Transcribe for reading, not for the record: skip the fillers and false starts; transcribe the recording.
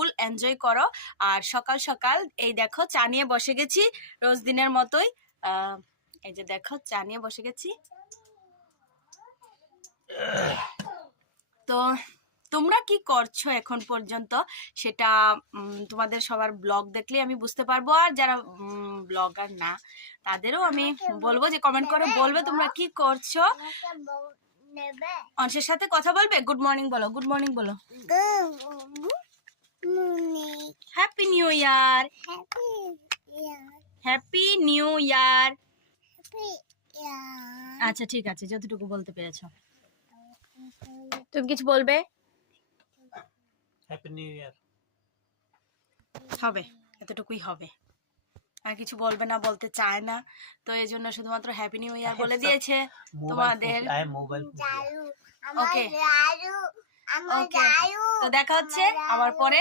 Full enjoy করো। আর সকাল সকাল এই দেখো চা নিয়ে বসে গেছি রোজ দিনের মতোই। এই যে দেখো চা নিয়ে বসে গেছি। তো তোমরা কি করছো এখন পর্যন্ত সেটা তোমাদের সবার ব্লগ দেখলে আমি বুঝতে পারবো। আর যারা ব্লগার না তাদেরও আমি বলবো যে কমেন্ট করে বলবে তোমরা কি করছো। অংশের সাথে কথা বলবে। গুড মর্নিং বলো, গুড মর্নিং বলো। Happy new year, happy new year. আচ্ছা ঠিক আছে, যতটুকু বলতে পেরেছো। তুমি কিছু বলবে? হ্যাপি নিউ ইয়ার হবে, এতটুকুই হবে, আর কিছু বলবে না, বলতে চায় না, তো এই জন্য শুধুমাত্র হ্যাপি নিউ ইয়ার বলে দিয়েছে তোমাদের। ওকে ওকে, তো দেখা হচ্ছে আবার পরে।